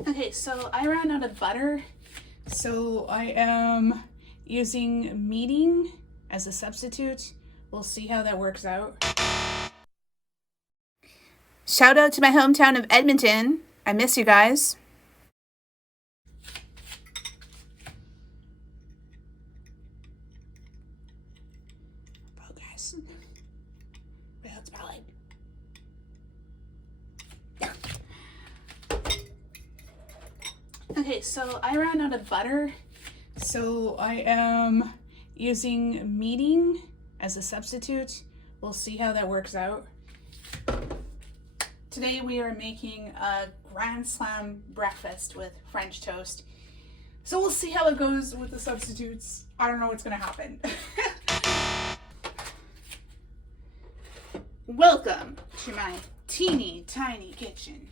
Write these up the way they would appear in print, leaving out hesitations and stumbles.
Okay, so I ran out of butter, so I am using mirin as a substitute. We'll see how that works out. Shout out to my hometown of Edmonton. I miss you guys. Oh, guys. Wait, that's valid. Okay, so I ran out of butter, so I am using mirin as a substitute. We'll see how that works out. Today we are making a Grand Slam breakfast with French toast. So we'll see how it goes with the substitutes. I don't know what's gonna happen. Welcome to my teeny tiny kitchen.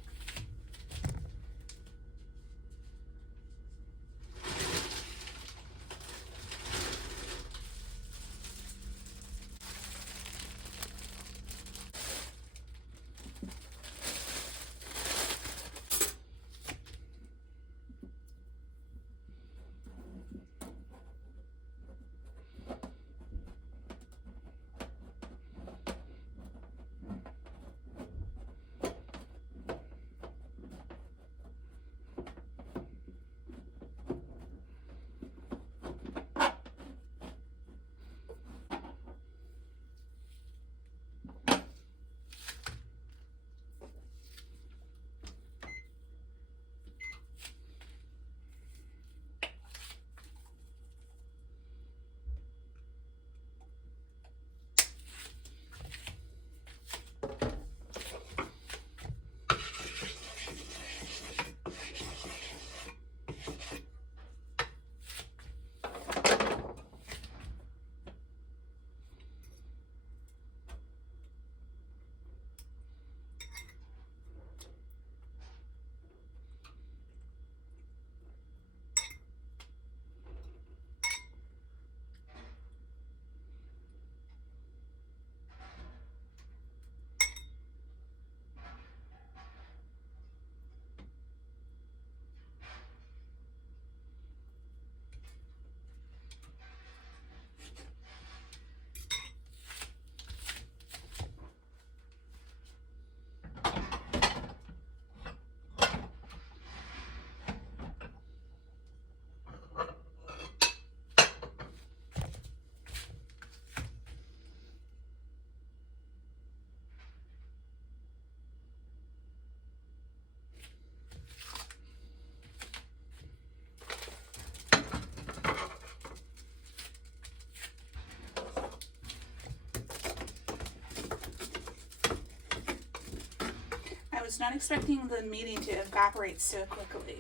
I was not expecting the meeting to evaporate so quickly.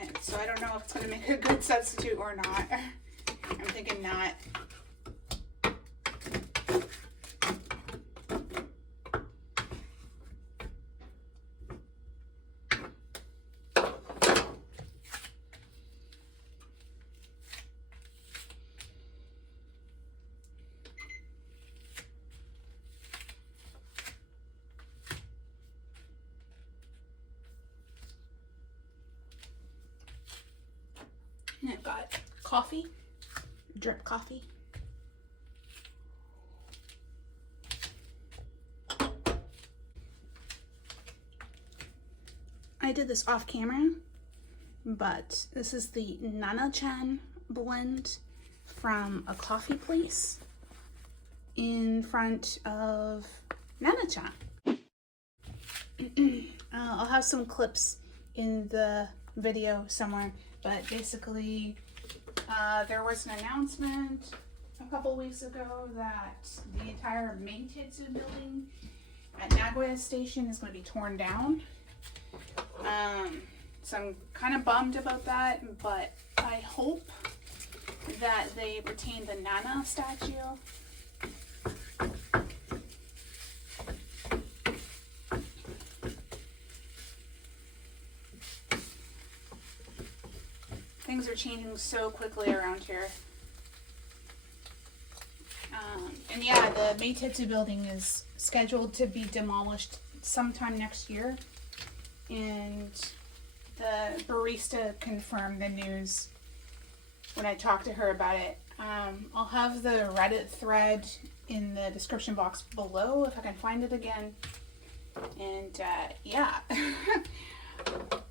And so I don't know if it's going to make a good substitute or not. I'm thinking not. And I've got coffee, drip coffee. I did this off camera, but this is the Nana-chan blend from a coffee place in front of Nana-chan. I'll have some clips in the video somewhere, but basically there was an announcement a couple weeks ago that the entire Meitetsu building at Nagoya Station is going to be torn down. So I'm kind of bummed about that, but I hope that they retain the Nana statue. Things are changing so quickly around here. And yeah, the Meitetsu building is scheduled to be demolished sometime next year. and the barista confirmed the news when I talked to her about it. I'll have the Reddit thread in the description box below if I can find it again. And yeah.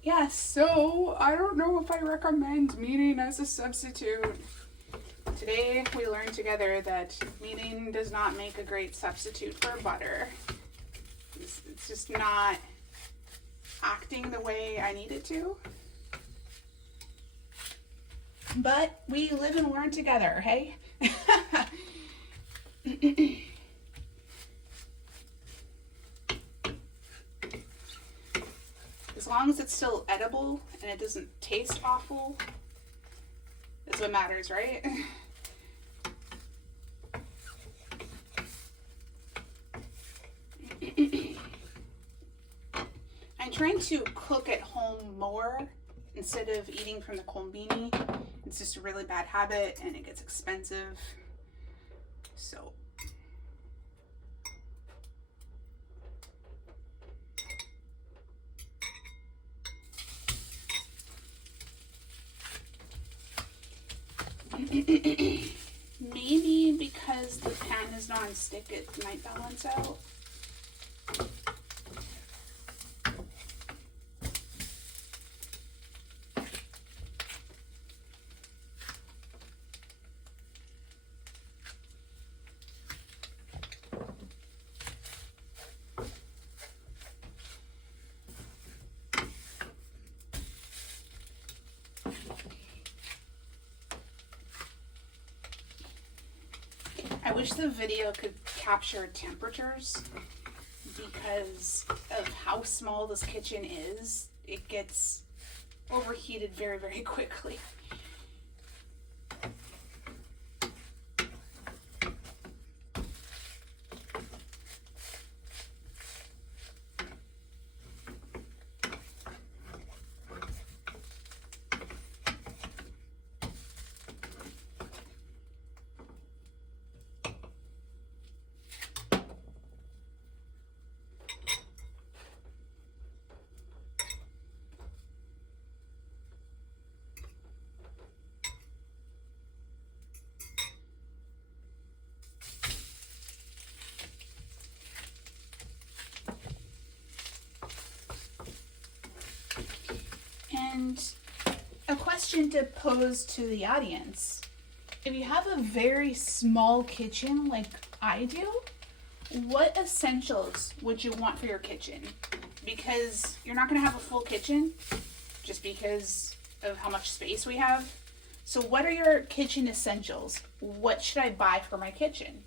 Yeah, so I don't know if I recommend mirin as a substitute. Today we learned together that mirin does not make a great substitute for butter. It's just not acting the way I need it to. But we live and learn together, hey? As long as it's still edible and it doesn't taste awful, that's what matters, right? I'm trying to cook at home more instead of eating from the combini. It's just a really bad habit and it gets expensive. So maybe because the pan is non-stick, it might balance out. I wish the video could capture temperatures because of how small this kitchen is. It gets overheated very, very quickly. And a question to pose to the audience. If you have a very small kitchen like I do, what essentials would you want for your kitchen? Because you're not going to have a full kitchen just because of how much space we have. So what are your kitchen essentials? What should I buy for my kitchen?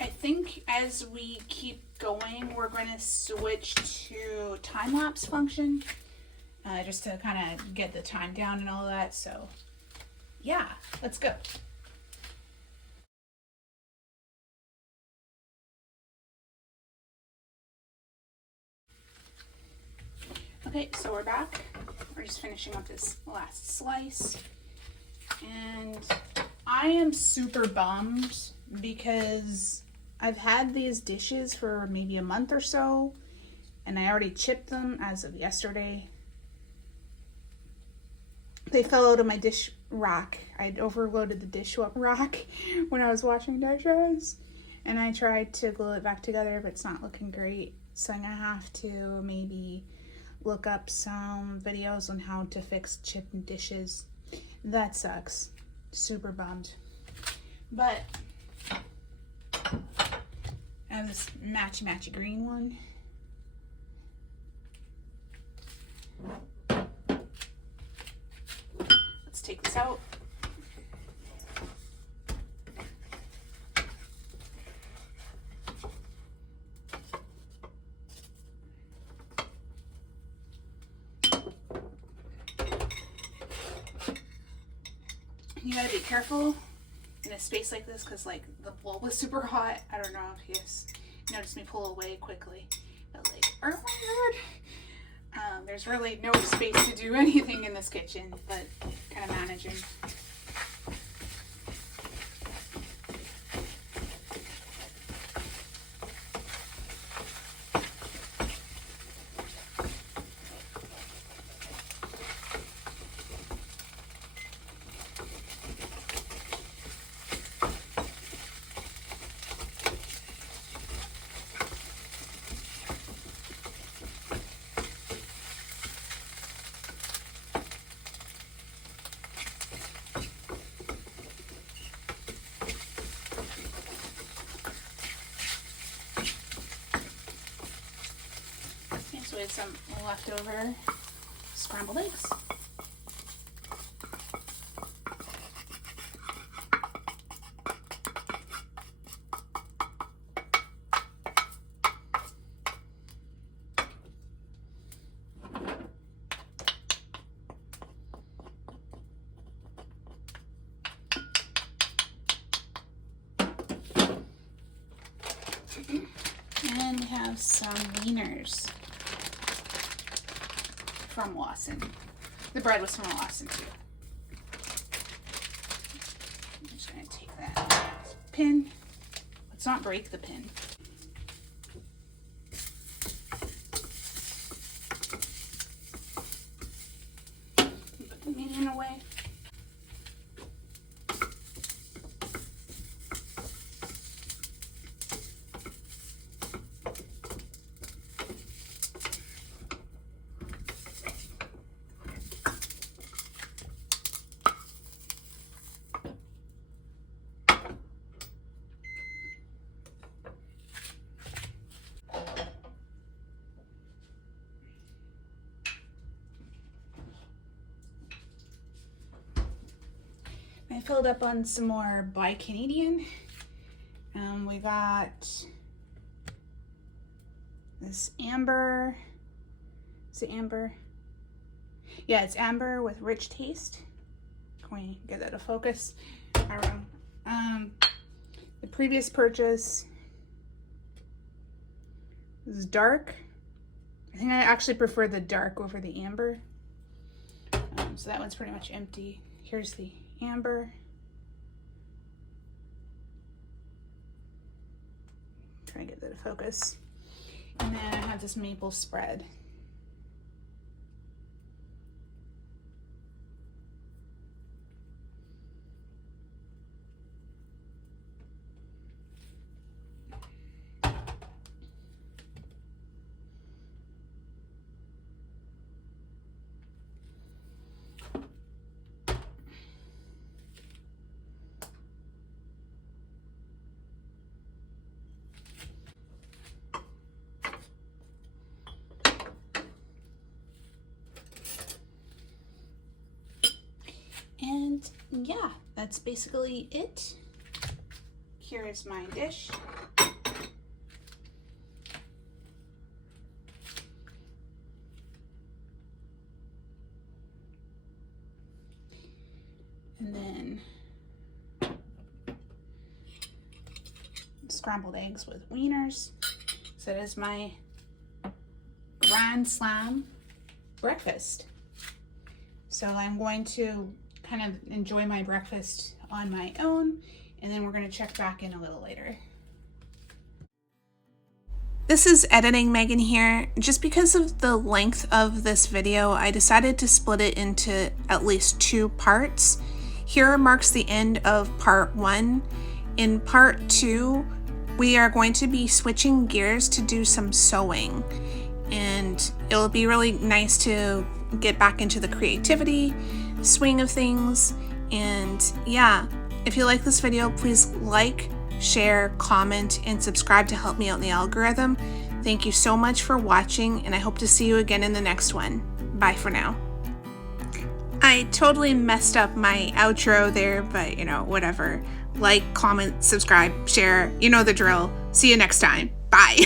I think as we keep going, we're going to switch to time-lapse function, just to kind of get the time down and all of that. So yeah, let's go. Okay, so we're back. We're just finishing up this last slice. And I am super bummed because I've had these dishes for maybe a month or so, and I already chipped them as of yesterday. They fell out of my dish rack. I'd overloaded the dish rack when I was washing dishes, and I tried to glue it back together, but it's not looking great. So I'm gonna have to maybe look up some videos on how to fix chipped dishes. That sucks. Super bummed. But I have this matchy green one. Let's take this out. You gotta be careful in a space like this because like the bulb was super hot. I don't know if you guys noticed me pull away quickly, but like, oh my god, there's really no space to do anything in this kitchen, but kind of managing. So we have some leftover scrambled eggs. And we have some wieners from Lawson. The bread was from Lawson too. I'm just going to take that pin. Let's not break the pin. Put the mirin away. I filled up on some more BuyCanadian. We got this amber. Is it amber? Yeah, it's amber with rich taste. Can we get that to focus? I don't know. The previous purchase is dark. I think I actually prefer the dark over the amber. So that one's pretty much empty. Here's the amber. Try to get that to focus. And then I have this maple spread. And yeah, that's basically it. Here is my dish. And then scrambled eggs with wieners. So that is my Grand Slam breakfast. So I'm going to kind of enjoy my breakfast on my own, and then we're going to check back in a little later. This is Editing Megan here. Just because of the length of this video, I decided to split it into at least 2 parts. Here marks the end of part 1. In part 2, we are going to be switching gears to do some sewing, and it'll be really nice to get back into the creativity swing of things. And yeah, if you like this video, please like, share, comment, and subscribe to help me out in the algorithm. Thank you so much for watching, and I hope to see you again in the next one. Bye for now. I totally messed up my outro there, but you know, whatever. Like, comment, subscribe, share, you know the drill. See you next time. Bye.